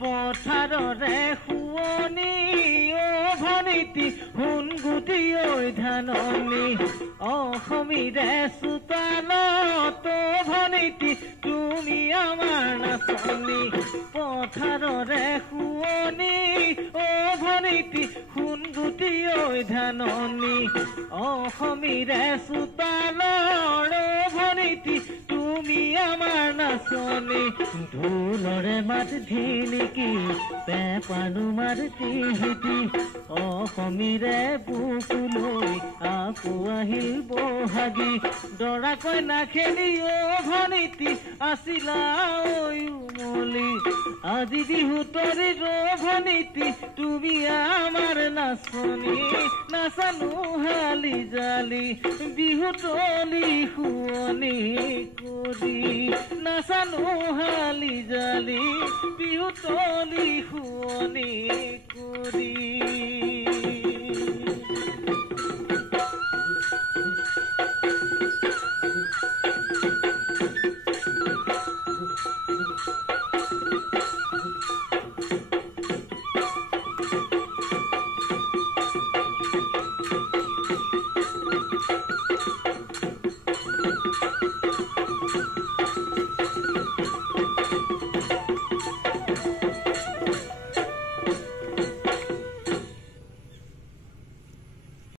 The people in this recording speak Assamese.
পথাৰৰে শুৱনি ভনীতি সোণ গুটি ধাননি অসমীৰে চোতালত ভনীতি তুমি আমাৰ নাচনি পথাৰৰে শুৱনি ভনীতি সোণ গুটি ধাননি অসমীৰে চোতালৰ ভনীতি তুমি আমাৰ নাচনি ঢোলৰে মাত ঢিলিকি পেঁপানো মাত টিহিটি অসমীৰে বুকুলৈ আকৌ আহিল বহাগী দৰা কইনা খেলি ভনীতি আছিলা উমলি আজি বিহুতৰি ভনীতি তুমি আমাৰ নাচনি নাচানো হালি জালি বিহুতলি শুৱনি কৰি নাচানো হালি জালি বিহুতলি শুৱনি কৰি